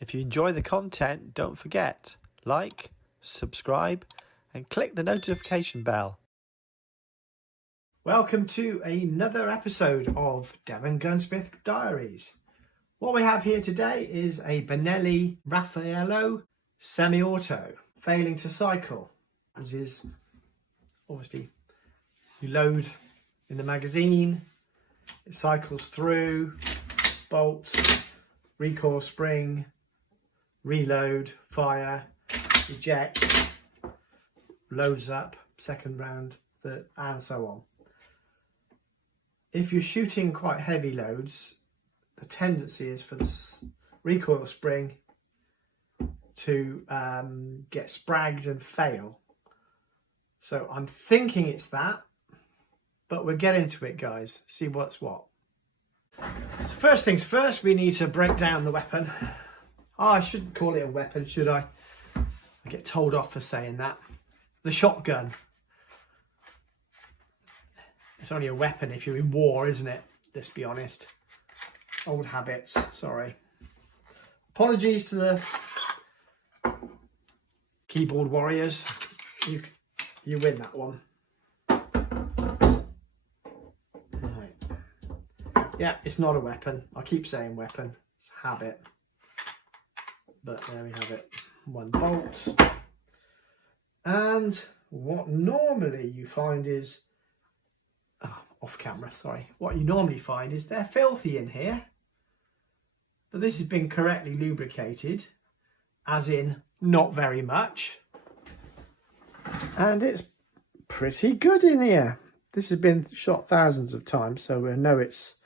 If you enjoy the content, don't forget, like, subscribe and click the notification bell. Welcome to another episode of Devongunsmith Diaries. What we have here today is a Benelli Rafaello semi-auto, failing to cycle. This is obviously you load in the magazine, it cycles through, bolt, recoil spring, reload, fire, eject, loads up, second round, third, and so on. If you're shooting quite heavy loads, the tendency is for the recoil spring to get spragged and fail. So I'm thinking it's that, but we'll get into it, guys, see what's what. So first things first, we need to break down the weapon. Oh, I shouldn't call it a weapon, should I? I get told off for saying that. The shotgun. It's only a weapon if you're in war, isn't it? Let's be honest. Old habits, sorry. Apologies to the keyboard warriors. You win that one. Right. Yeah, it's not a weapon. I keep saying weapon. It's a habit. But there we have it. One bolt. And what normally you find is... off camera, sorry. What you normally find is they're filthy in here. But this has been correctly lubricated. As in, not very much. And it's pretty good in here. This has been shot thousands of times, so we know it's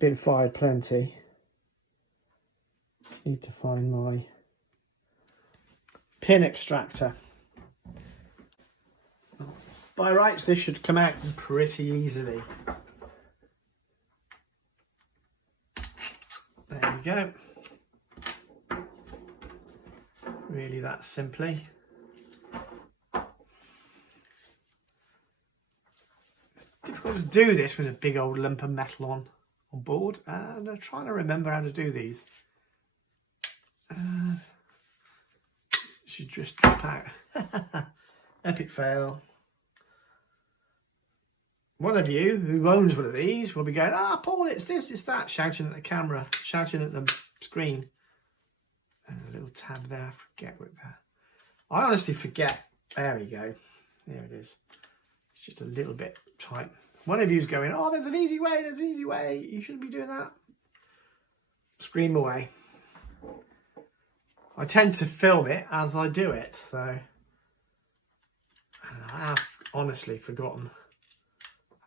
been fired plenty. Need to find my pin extractor. By rights, this should come out pretty easily. There we go. Really that simply. It's difficult to do this with a big old lump of metal on board, and I'm trying to remember how to do these. Should just drop out. Epic fail. One of you who owns one of these will be going, Paul, it's this, it's that, shouting at the camera, shouting at the screen. And a little tab there, forget what that. I honestly forget. There we go. There it is. It's just a little bit tight. One of you's going, there's an easy way, there's an easy way. You shouldn't be doing that. Scream away. I tend to film it as I do it, so I have honestly forgotten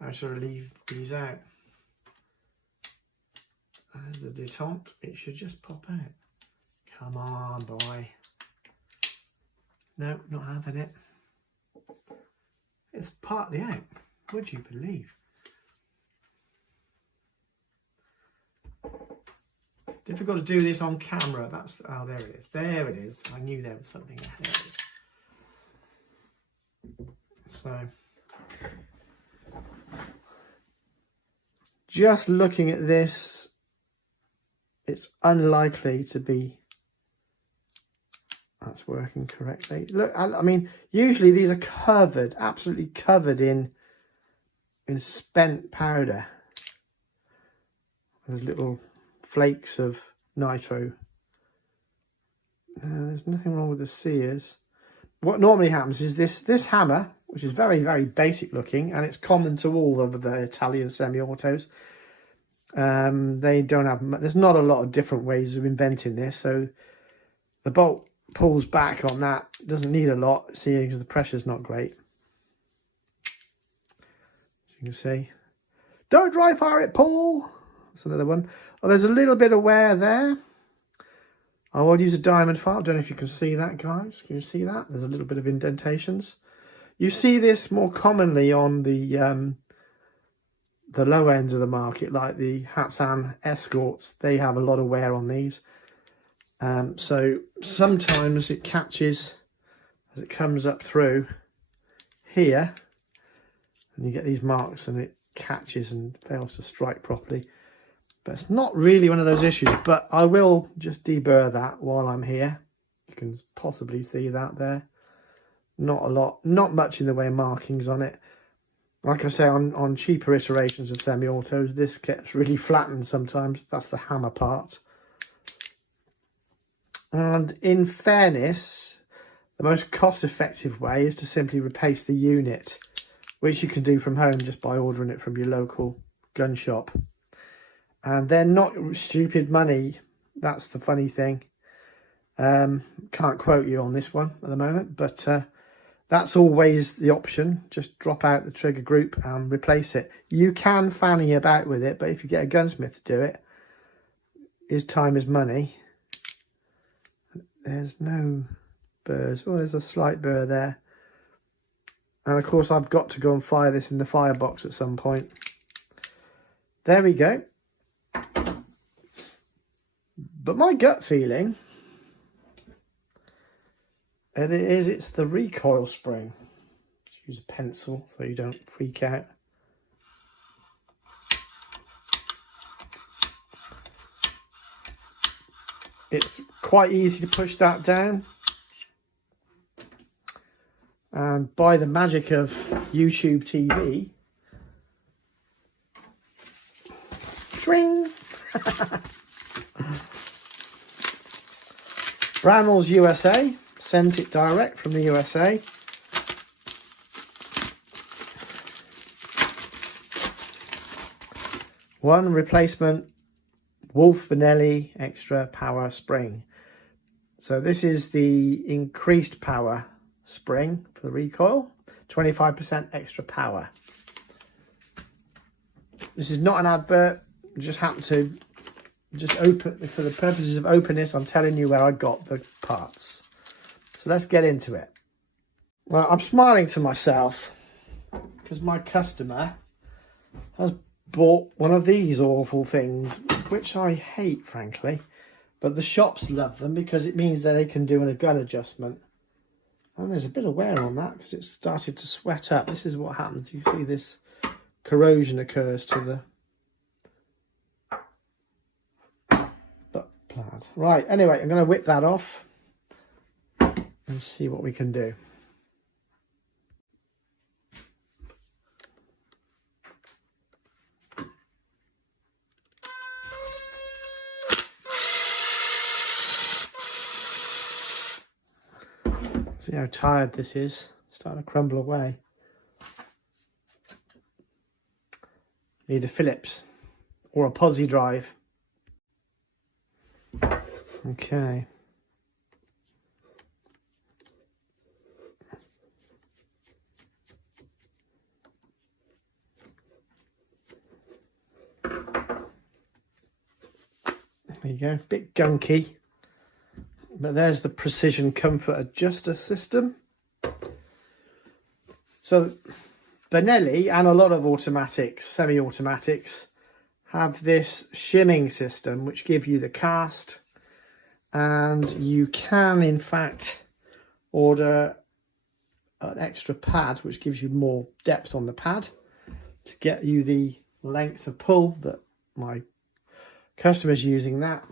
how to leave these out. The detente, it should just pop out. Come on, boy. No, not having it. It's partly out. Would you believe? Difficult to do this on camera. That's there it is. There it is. I knew there was something ahead. So, just looking at this, it's unlikely to be that's working correctly. Look, I mean, usually these are covered, absolutely covered in spent powder. There's little flakes of nitro. There's nothing wrong with the sears. What normally happens is this hammer, which is very, very basic looking, and it's common to all of the Italian semi-autos. They don't have, there's not a lot of different ways of inventing this, so the bolt pulls back on that. Doesn't need a lot, seeing because the pressure's not great. As you can see. Don't dry fire it, Paul. That's another one. Oh, there's a little bit of wear there. I will use a diamond file. I don't know if you can see that, guys. Can you see that? There's a little bit of indentations. You see this more commonly on the low end of the market, like the Hatsan Escorts. They have a lot of wear on these. So sometimes it catches as it comes up through here, and you get these marks and it catches and fails to strike properly. But it's not really one of those issues, but I will just deburr that while I'm here. You can possibly see that there. Not a lot, not much in the way of markings on it. Like I say, on cheaper iterations of semi-autos, this gets really flattened sometimes. That's the hammer part. And in fairness, the most cost-effective way is to simply replace the unit, which you can do from home just by ordering it from your local gun shop. And they're not stupid money. That's the funny thing. Can't quote you on this one at the moment, but that's always the option. Just drop out the trigger group and replace it. You can fanny about with it, but if you get a gunsmith to do it, his time is money. There's no burrs. Oh, there's a slight burr there. And of course, I've got to go and fire this in the firebox at some point. There we go. But my gut feeling, it's the recoil spring. Let's use a pencil so you don't freak out. It's quite easy to push that down. And by the magic of YouTube TV, swing! Bramall's USA, sent it direct from the USA. One replacement Wolf Benelli extra power spring. So this is the increased power spring for the recoil, 25% extra power. This is not an advert, I just happened to just open, for the purposes of openness, I'm telling you where I got the parts. So let's get into it. Well, I'm smiling to myself because my customer has bought one of these awful things, which I hate, frankly, but the shops love them because it means that they can do a gun adjustment. And there's a bit of wear on that because it's started to sweat up. This is what happens. You see this corrosion occurs to the butt plate. Right, anyway, I'm going to whip that off and see what we can do. See how tired this is, starting to crumble away. Need a Phillips or a Posi drive. Okay. There you go, bit gunky. But there's the precision comfort adjuster system. So Benelli and a lot of automatics, semi-automatics, have this shimming system which give you the cast, and you can in fact order an extra pad which gives you more depth on the pad to get you the length of pull that my customer's using. That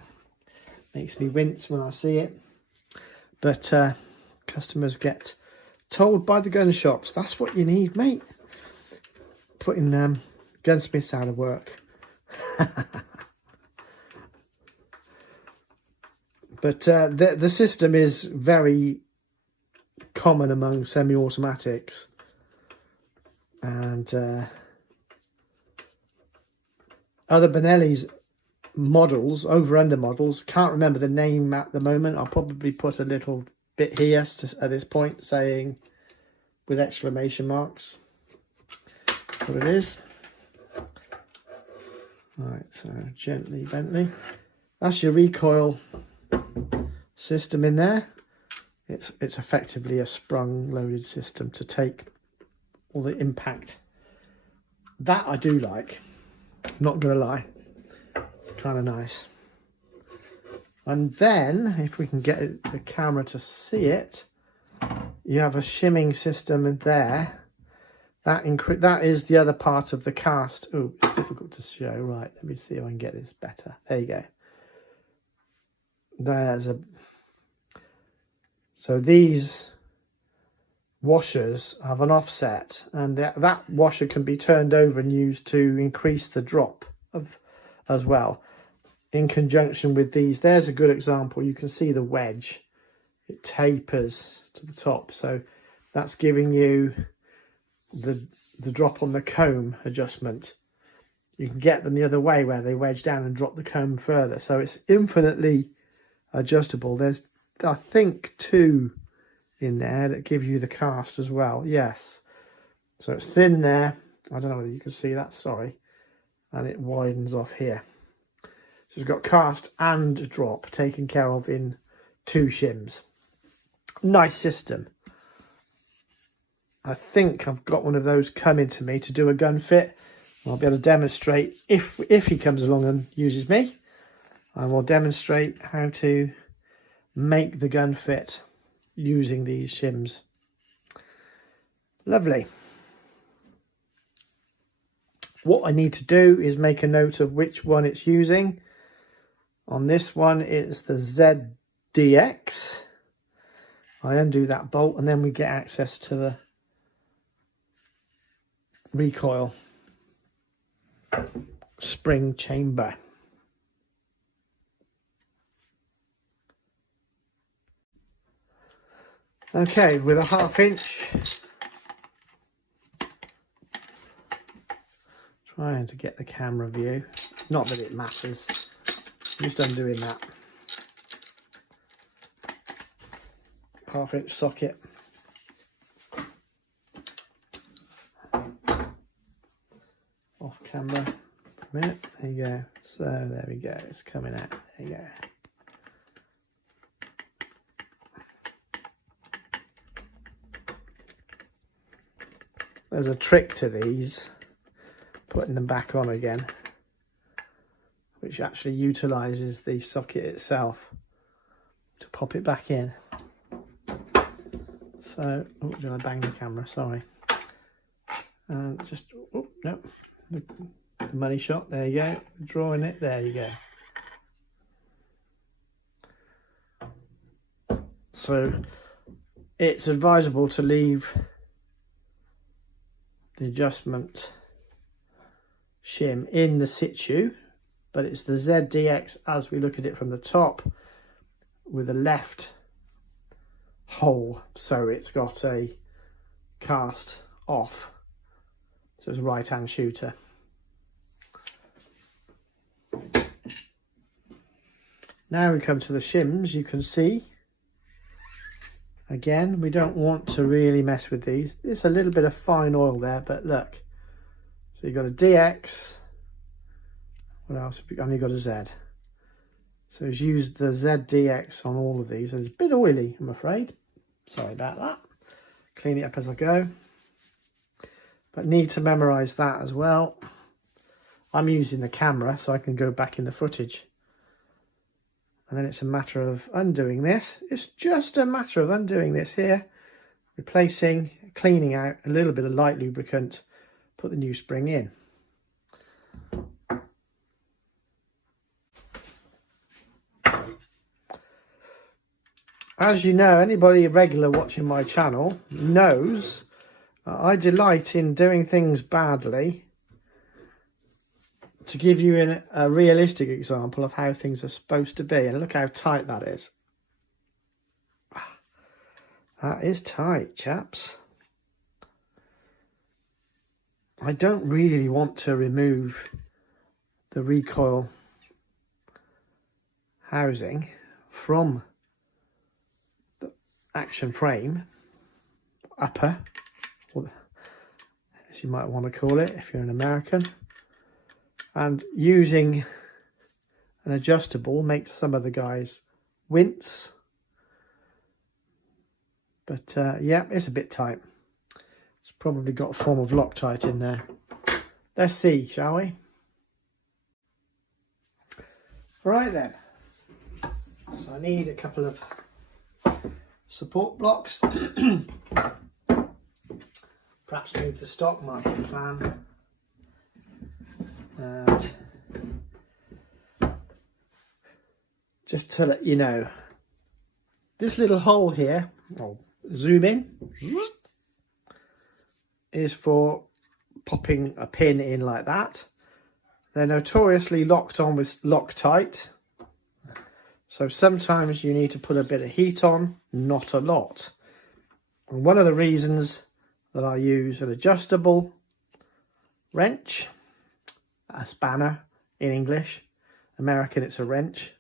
makes me wince when I see it, but customers get told by the gun shops, that's what you need, mate. Putting gunsmiths out of work. But the system is very common among semi-automatics, and other Benelli's models, over-under models, can't remember the name at the moment. I'll probably put a little bit here at this point saying with exclamation marks what it is. Right, so gently Bentley. That's your recoil system in there. It's effectively a sprung loaded system to take all the impact. That I do like, not gonna lie. It's kind of nice. And then if we can get the camera to see it, you have a shimming system in there That is the other part of the cast. Oh, it's difficult to show. Right, let me see if I can get this better. There you go. So these washers have an offset, and that washer can be turned over and used to increase the drop as well. In conjunction with these, there's a good example. You can see the wedge. It tapers to the top, so that's giving you the drop on the comb adjustment. You can get them the other way where they wedge down and drop the comb further, so it's infinitely adjustable. There's, I think, 2 in there that give you the cast as well. Yes, so it's thin there. I don't know whether you can see that, sorry, and it widens off here. So we've got cast and drop taken care of in 2 shims. Nice system. I think I've got one of those coming to me to do a gun fit. I'll be able to demonstrate if he comes along and uses me. I will demonstrate how to make the gun fit using these shims. Lovely. What I need to do is make a note of which one it's using. On this one, it's the ZDX. I undo that bolt and then we get access to the recoil spring chamber. Okay, with a 1/2 inch, trying to get the camera view, not that it matters, just undoing that. 1/2 inch socket. Off camera for a minute. There you go. So there we go. It's coming out. There you go. There's a trick to these, putting them back on again, which actually utilises the socket itself to pop it back in. So, oh, did I bang the camera? Sorry. And just, oh, no, the money shot, there you go, drawing it, there you go. So, it's advisable to leave the adjustment shim in the situ, but it's the ZDX as we look at it from the top with a left hole, so it's got a cast off, so it's a right hand shooter. Now we come to the shims. You can see again, we don't want to really mess with these. There's a little bit of fine oil there, but look, so you've got a DX. What else have you got? And you've got a Z. So it's used the ZDX on all of these. It's a bit oily, I'm afraid. Sorry about that. Clean it up as I go. But need to memorise that as well. I'm using the camera so I can go back in the footage. And then it's a matter of undoing this. It's just a matter of undoing this here. Replacing, cleaning out a little bit of light lubricant. Put the new spring in. As you know, anybody regular watching my channel knows I delight in doing things badly to give you a realistic example of how things are supposed to be. And look how tight that is. That is tight, chaps. I don't really want to remove the recoil housing from action frame upper, as you might want to call it if you're an American, and using an adjustable makes some of the guys wince, but yeah, it's a bit tight. It's probably got a form of Loctite in there. Let's see, shall we? Right then, so I need a couple of support blocks. Perhaps move the stock, might be the plan. And just to let you know, this little hole here, I'll zoom in, is for popping a pin in like that. They're notoriously locked on with Loctite, so sometimes you need to put a bit of heat on, not a lot. And one of the reasons that I use an adjustable wrench, a spanner in English, American it's a wrench.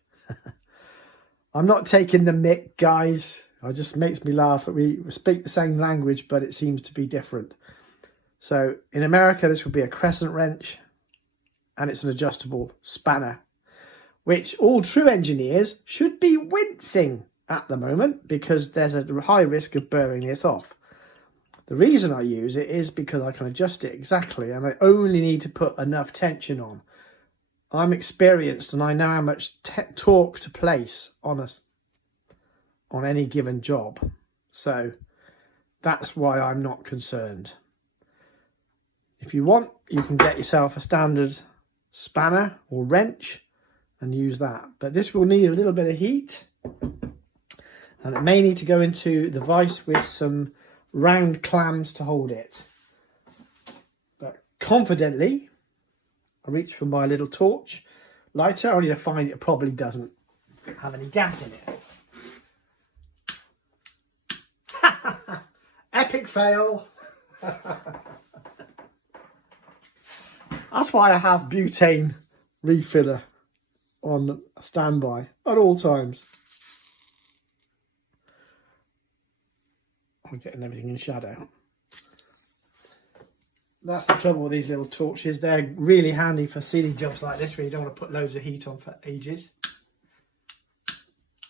I'm not taking the mick, guys. It just makes me laugh that we speak the same language, but it seems to be different. So in America, this would be a crescent wrench, and it's an adjustable spanner, which all true engineers should be wincing at the moment because there's a high risk of burning this off. The reason I use it is because I can adjust it exactly, and I only need to put enough tension on. I'm experienced and I know how much torque to place on any given job. So that's why I'm not concerned. If you want, you can get yourself a standard spanner or wrench and use that. But this will need a little bit of heat, and it may need to go into the vise with some round clams to hold it. But confidently, I reach for my little torch lighter, only to find it probably doesn't have any gas in it. Epic fail. That's why I have butane refiller on standby at all times. I'm getting everything in shadow. That's the trouble with these little torches. They're really handy for ceiling jobs like this where you don't want to put loads of heat on for ages.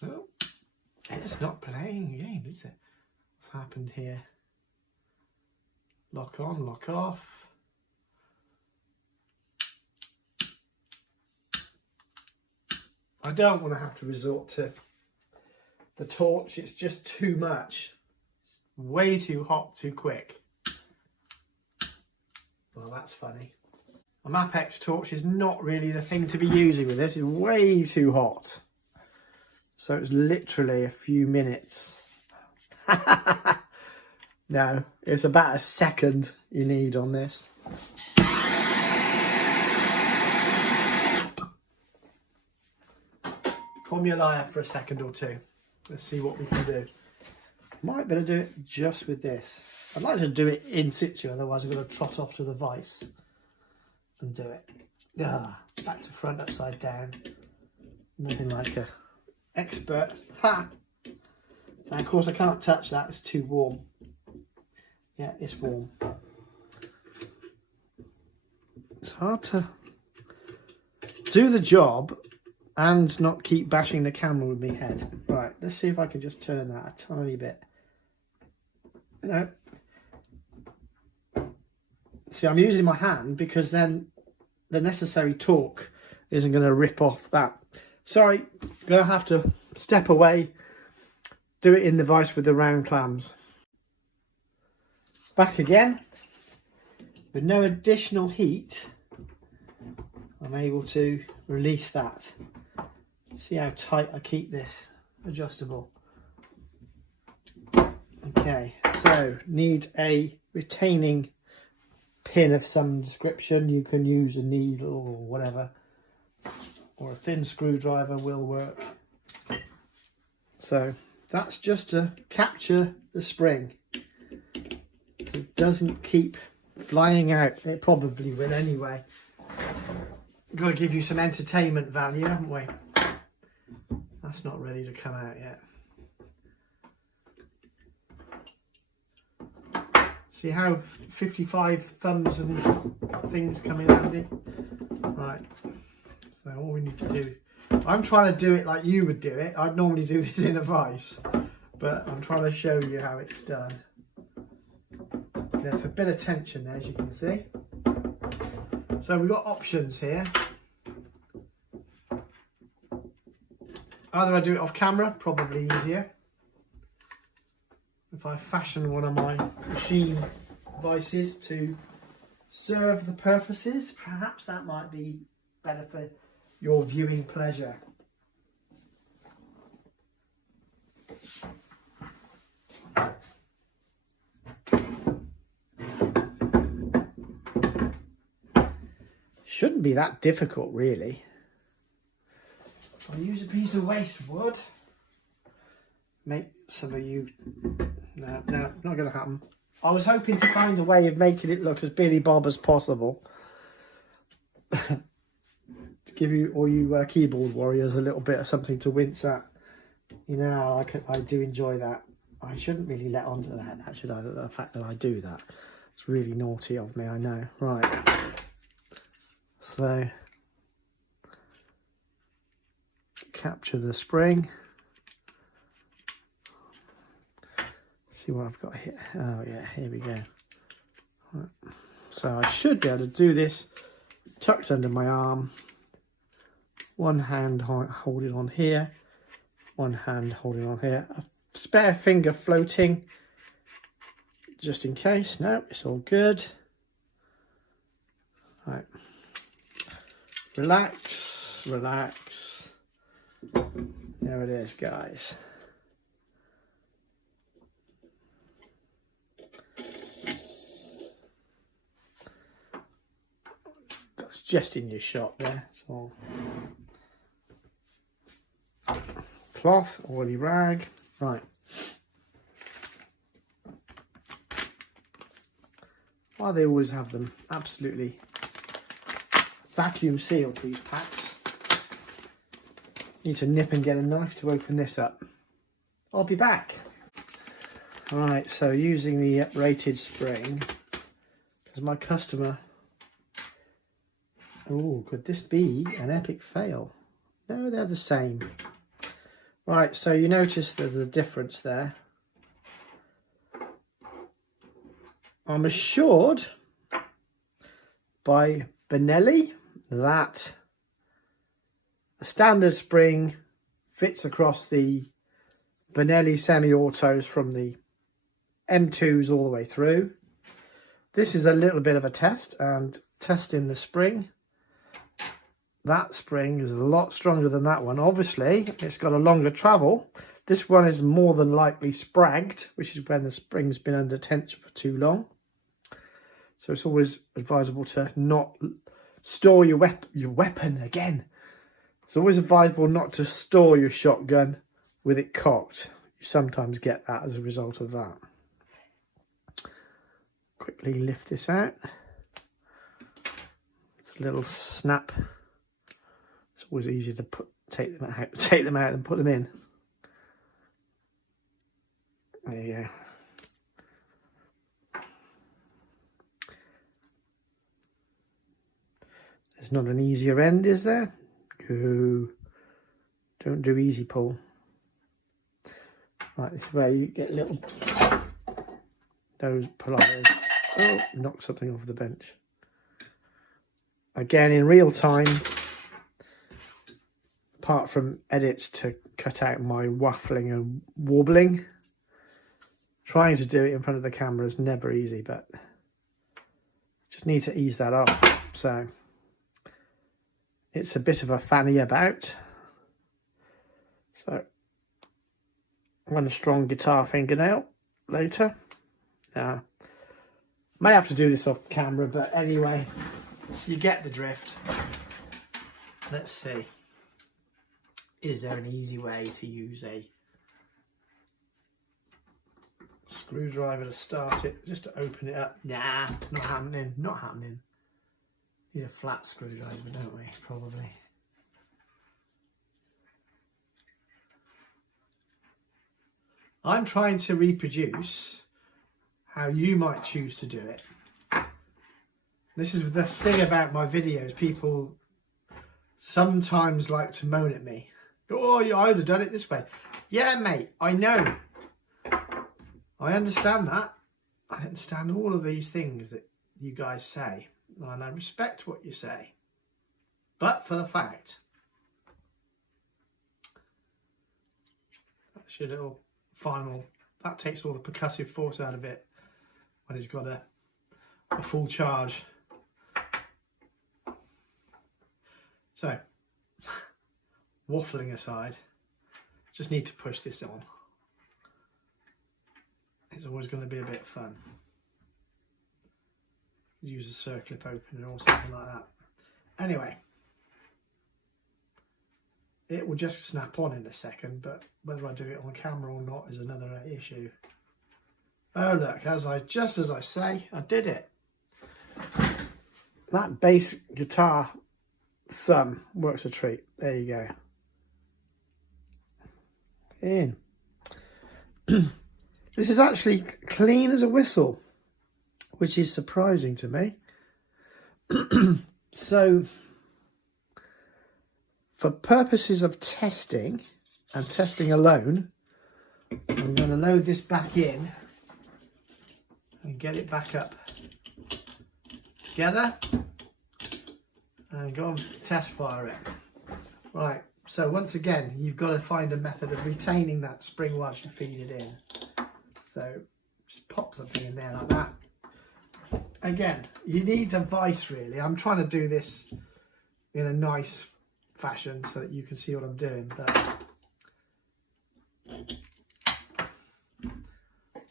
Oh, it's not playing a game, is it? What's happened here? Lock on, lock off. I don't want to have to resort to the torch. It's just too much. Way too hot, too quick. Well, that's funny. A Mapex torch is not really the thing to be using with this. It's way too hot. So it's literally a few minutes. No, it's about a second you need on this. Call me a liar for a second or two. Let's see what we can do. Might better do it just with this. I'd like to do it in situ, otherwise I'm going to trot off to the vise and do it. Back to front, upside down. Nothing like a expert. Ha! And of course I can't touch that, it's too warm. Yeah, it's warm. It's hard to do the job and not keep bashing the camera with my head. Right, let's see if I can just turn that a tiny bit. No. See, I'm using my hand because then the necessary torque isn't going to rip off that. Sorry, going to have to step away, do it in the vise with the round clams. Back again. With no additional heat, I'm able to release that. See how tight I keep this adjustable. Okay, so need a retaining pin of some description. You can use a needle or whatever, or a thin screwdriver will work. So that's just to capture the spring. It doesn't keep flying out. It probably will anyway. Got to give you some entertainment value, haven't we? That's not ready to come out yet. See how 55 thumbs and things come in handy? Right, so all we need to do, I'm trying to do it like you would do it. I'd normally do this in a vise, but I'm trying to show you how it's done. There's a bit of tension there, as you can see. So we've got options here. Either I do it off camera, probably easier. If I fashion one of my machine devices to serve the purposes. Perhaps that might be better for your viewing pleasure. Shouldn't be that difficult, really. I'll use a piece of waste wood. Make some of you... No, not going to happen. I was hoping to find a way of making it look as Billy Bob as possible. To give you, all you keyboard warriors, a little bit of something to wince at. You know, I do enjoy that. I shouldn't really let on to that, should I? The fact that I do that. It's really naughty of me, I know. Right. So, capture the spring. See what I've got here. Oh yeah, here we go. Right. So I should be able to do this tucked under my arm. One hand holding on here, one hand holding on here. A spare finger floating, just in case. No, it's all good. Right. Relax, relax. There it is, guys. That's just in your shot there. So, cloth, oily rag. Right. Why they always have them absolutely vacuum sealed, these packs. Need to nip and get a knife to open this up. I'll be back. Right, so using the rated spring, because my customer... Oh, could this be an epic fail? No, they're the same. Right, so you notice there's a difference there. I'm assured by Benelli that the standard spring fits across the Benelli semi-autos from the M2s all the way through. This is a little bit of a test, and testing the spring. That spring is a lot stronger than that one. Obviously, it's got a longer travel. This one is more than likely spragged, which is when the spring's been under tension for too long. So it's always advisable to not store your weapon again. It's always advisable not to store your shotgun with it cocked. You sometimes get that as a result of that. Quickly lift this out. It's a little snap. It's always easier to take them out and put them in. There you go. There's not an easier end, is there? No. Don't do easy pull. Right, this is where you get little those pliers. Oh, knock something off the bench. Again, in real time, apart from edits to cut out my waffling and wobbling, trying to do it in front of the camera is never easy, but just need to ease that off. So it's a bit of a fanny about. So one strong guitar fingernail later. Now, may have to do this off camera, but anyway, you get the drift. Let's see. Is there an easy way to use a screwdriver to start it, just to open it up? Nah, not happening, not happening. Need a flat screwdriver, don't we? Probably. I'm trying to reproduce how you might choose to do it. This is the thing about my videos. People sometimes like to moan at me. Oh, yeah, I'd have done it this way. Yeah, mate, I know. I understand that. I understand all of these things that you guys say. And I respect what you say. But for the fact, that's your little final, that takes all the percussive force out of it when it's got a a full charge. So, waffling aside, just need to push this on. It's always going to be a bit fun. Use a circlip opener or something like that. Anyway, it will just snap on in a second, but whether I do it on camera or not is another issue. Oh look, just as I say, I did it. That bass guitar thumb works a treat. There you go. In. This is actually clean as a whistle, which is surprising to me. So, for purposes of testing, and testing alone, I'm going to load this back in and get it back up together and go and test fire it. Right, so once again, you've got to find a method of retaining that spring whilst you feed it in. So just pop something in there like that. Again, you need a vise really. I'm trying to do this in a nice fashion so that you can see what I'm doing, but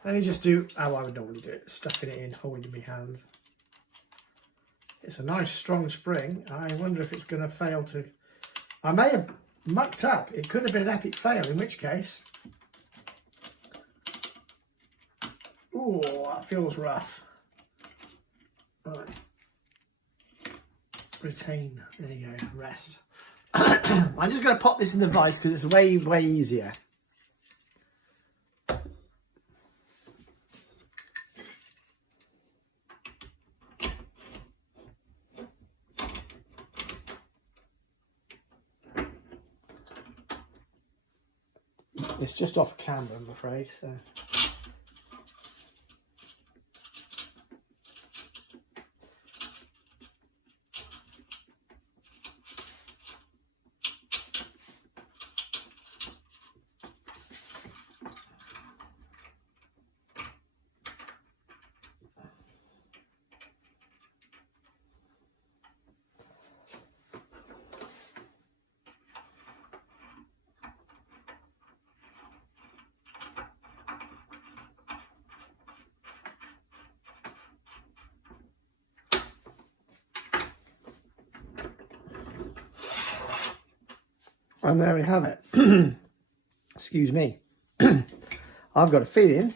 let me just do how I would normally do it, stuffing it in, holding my hand. It's a nice strong spring. I wonder if it's going to fail to... I may have mucked up. It could have been an epic fail, in which case... Ooh, that feels rough. Right. Retain. There you go. Rest. I'm just going to pop this in the vise because it's way, way easier. It's just off camera, I'm afraid. So. And there we have it. Excuse me. I've got a feeling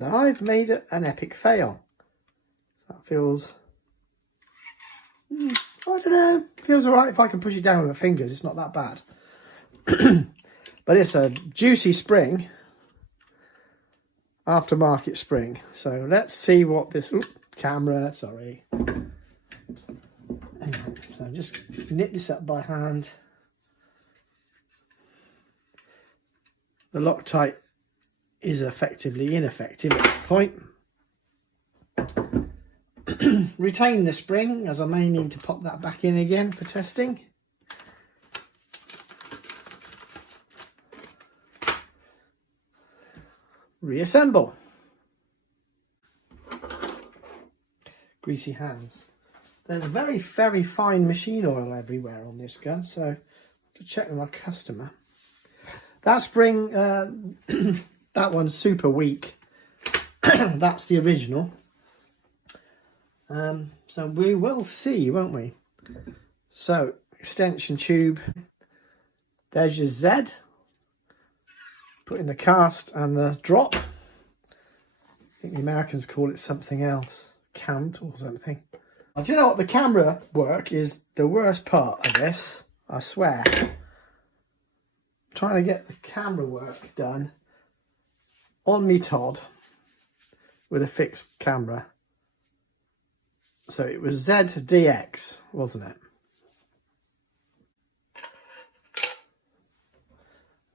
that I've made an epic fail. That feels... I don't know. Feels alright if I can push it down with my fingers. It's not that bad. But it's a juicy spring. Aftermarket spring. So let's see what this... Oops, camera, sorry. So just nip this up by hand. The Loctite is effectively ineffective at this point. Retain the spring, as I may need to pop that back in again for testing. Reassemble. Greasy hands. There's a very, very fine machine oil everywhere on this gun, so to check with my customer. That spring, that one's super weak. That's the original. So we will see, won't we? So, extension tube. There's your Z. Put in the cast and the drop. I think the Americans call it something else. Cant or something. Do you know what? The camera work is the worst part of this, I swear. Trying to get the camera work done on me Todd with a fixed camera. So it was ZDX, wasn't it?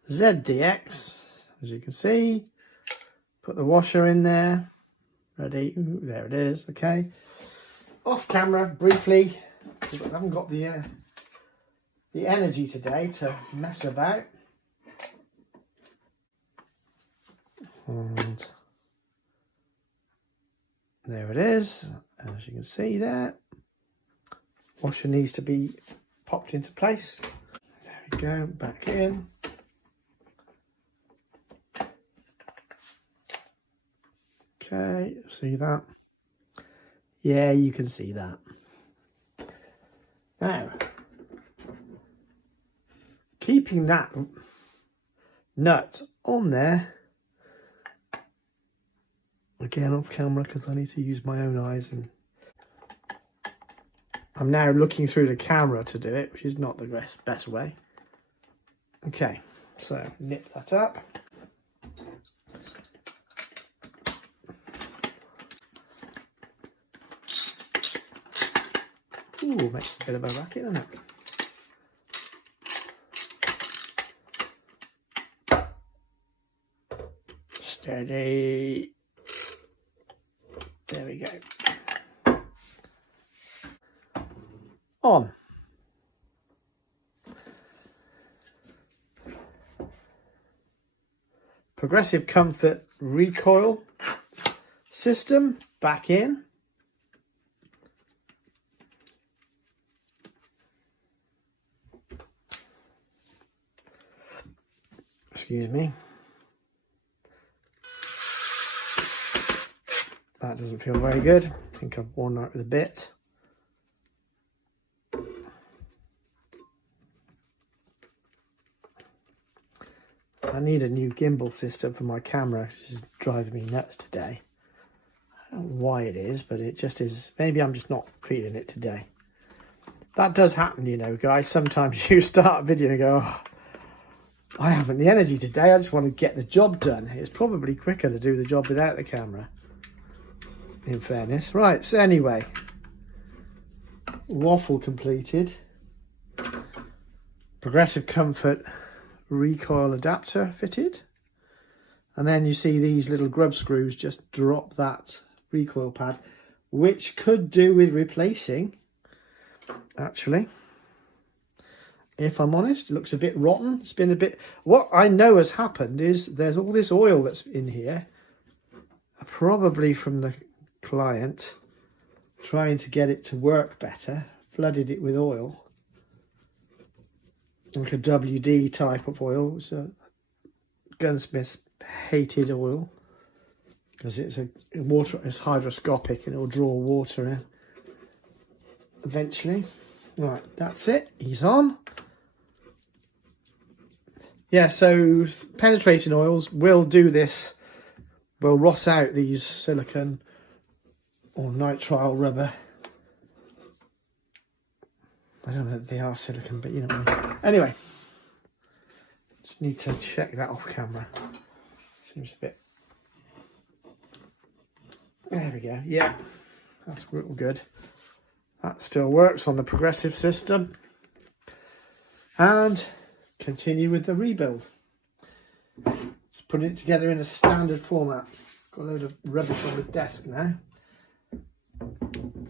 ZDX, as you can see. Put the washer in there. Ready? Ooh, there it is. Okay. Off camera briefly. I haven't got the energy today to mess about. And there it is. As you can see there, washer needs to be popped into place. There we go, back in. Okay, see that? Yeah, you can see that. Now, keeping that nut on there, again off camera because I need to use my own eyes, and I'm now looking through the camera to do it, which is not the best way. Okay, so nip that up. Ooh, makes a bit of a racket, doesn't it? Steady. There we go. On. Progressive comfort recoil system back in. Excuse me. That doesn't feel very good. I think I've worn out with a bit. I need a new gimbal system for my camera. It's just driving me nuts today. I don't know why it is, but it just is. Maybe I'm just not feeling it today. That does happen, you know, guys. Sometimes you start a video and go, oh, I haven't the energy today. I just want to get the job done. It's probably quicker to do the job without the camera, in fairness. Right, so anyway, waffle completed. Progressive comfort recoil adapter fitted. And then you see these little grub screws just drop that recoil pad, which could do with replacing, actually. If I'm honest, it looks a bit rotten. It's been a bit... What I know has happened is there's all this oil that's in here, probably from the client trying to get it to work better, flooded it with oil, like a WD type of oil. It's a gunsmiths hated oil because it's hydroscopic and it will draw water in eventually. Right, that's it. He's on. Yeah, so penetrating oils will do this. Will rot out these silicone or nitrile rubber. I don't know if they are silicone, but you know what I mean. Anyway, just need to check that off camera. Seems a bit... There we go. Yeah, that's real good. That still works on the progressive system. And continue with the rebuild. Just putting it together in a standard format. Got a load of rubbish on the desk now.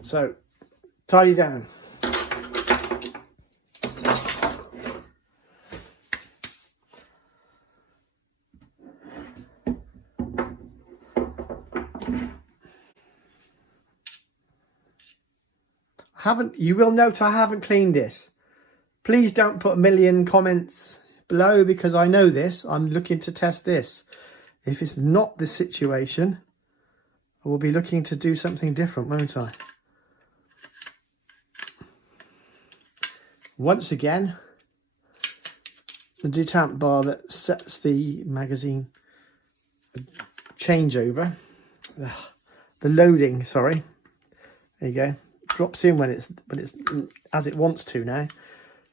So, tidy down. You will note I haven't cleaned this. Please don't put a million comments below because I know this. I'm looking to test this. If it's not the situation, I will be looking to do something different, won't I? Once again, the detamp bar that sets the magazine changeover, the loading, sorry, there you go, drops in when it's as it wants to now.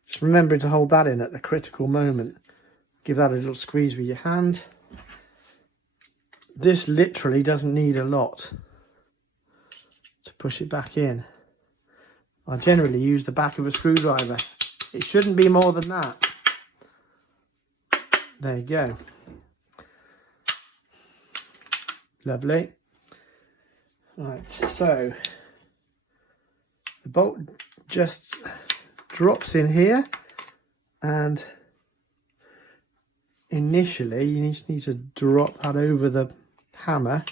Just remembering to hold that in at the critical moment. Give that a little squeeze with your hand. This literally doesn't need a lot to push it back in. I generally use the back of a screwdriver. It shouldn't be more than that. There you go. Lovely. Right, so the bolt just drops in here, and initially you just need to drop that over the hammer.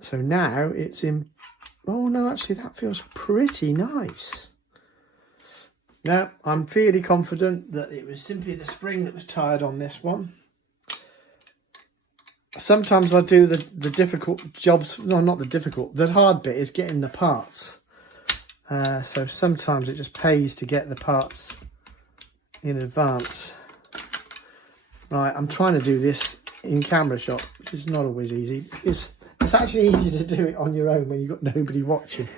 So now it's in Oh no, actually that feels pretty nice. Now, I'm fairly confident that it was simply the spring that was tired on this one. Sometimes I do the difficult jobs, no, not the difficult, the hard bit is getting the parts. So sometimes it just pays to get the parts in advance. Right, I'm trying to do this in camera shot, which is not always easy. It's actually easy to do it on your own when you've got nobody watching.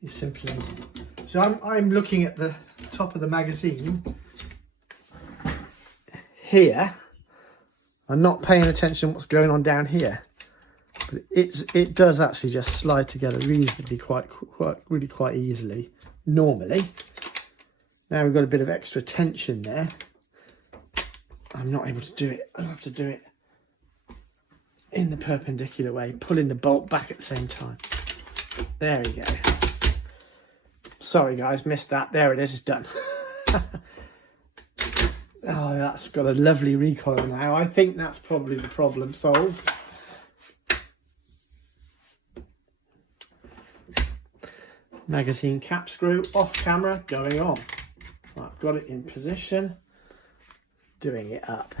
You simply... So I'm looking at the top of the magazine here. I'm not paying attention to what's going on down here. But it does actually just slide together reasonably really quite easily normally. Now we've got a bit of extra tension there. I'm not able to do it. I'll have to do it in the perpendicular way, pulling the bolt back at the same time. There we go. Sorry guys, missed that. There it is, it's done. Oh, that's got a lovely recoil now. I think that's probably the problem solved. Magazine cap screw off camera, going on. I've got it in position, doing it up.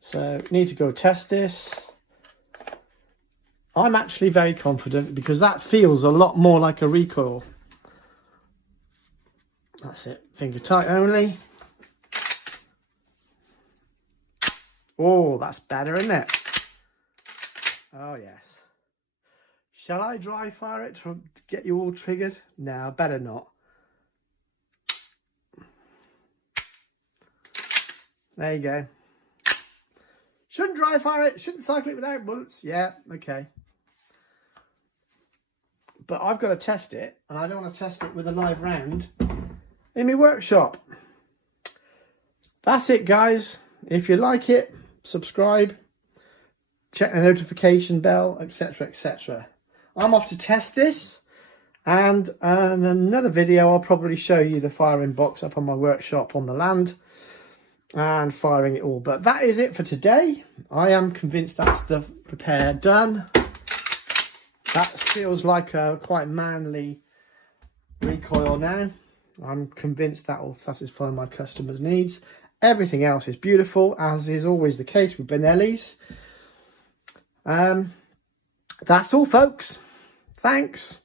So need to go test this. I'm actually very confident because that feels a lot more like a recoil. That's it, finger tight only. Oh, that's better, isn't it? Oh yes. Shall I dry fire it to get you all triggered? No, better not. There you go. Shouldn't dry fire it, shouldn't cycle it without bullets. Yeah, okay. But I've got to test it, and I don't want to test it with a live round in my workshop. That's it, guys. If you like it, subscribe, check the notification bell, etc, etc. I'm off to test this, and in another video I'll probably show you the firing box up on my workshop on the land and firing it all. But that is it for today. I am convinced that's the repair done. That feels like a quite manly recoil now. I'm convinced that will satisfy my customers' needs. Everything else is beautiful, as is always the case with Benelli's. That's all, folks. Thanks.